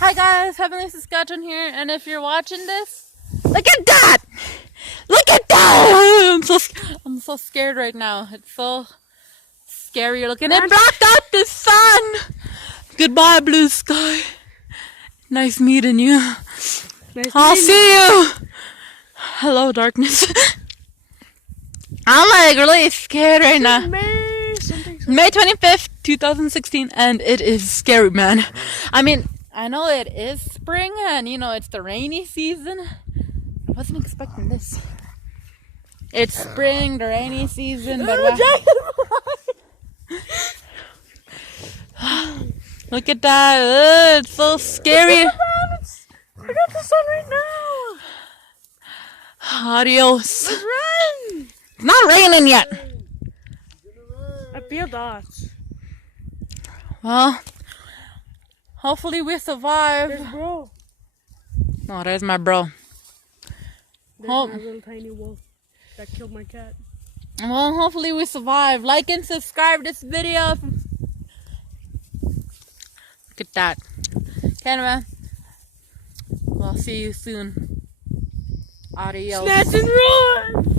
Hi guys, Heavenly Saskatchewan here, and if you're watching this, look at that! Look at that! I'm so scared right now. It's so scary looking. It blocked out the sun! Goodbye, blue sky. Nice meeting you. I'll see you! Hello, darkness. I'm like really scared right now. May 25th, 2016, and it is scary, man. I mean, I know it is spring and it's the rainy season. I wasn't expecting this. It's spring, the rainy season, but look at that. It's so scary. I got the sun right now. Adios. Let's run. It's not raining yet. I feel dots. Well, hopefully we survive. There's bro. Oh, there's my bro. There's my little tiny wolf that killed my cat. Well, hopefully we survive. Like and subscribe this video. Look at that. Okay, man. We'll see you soon. Adios. Snatch and run!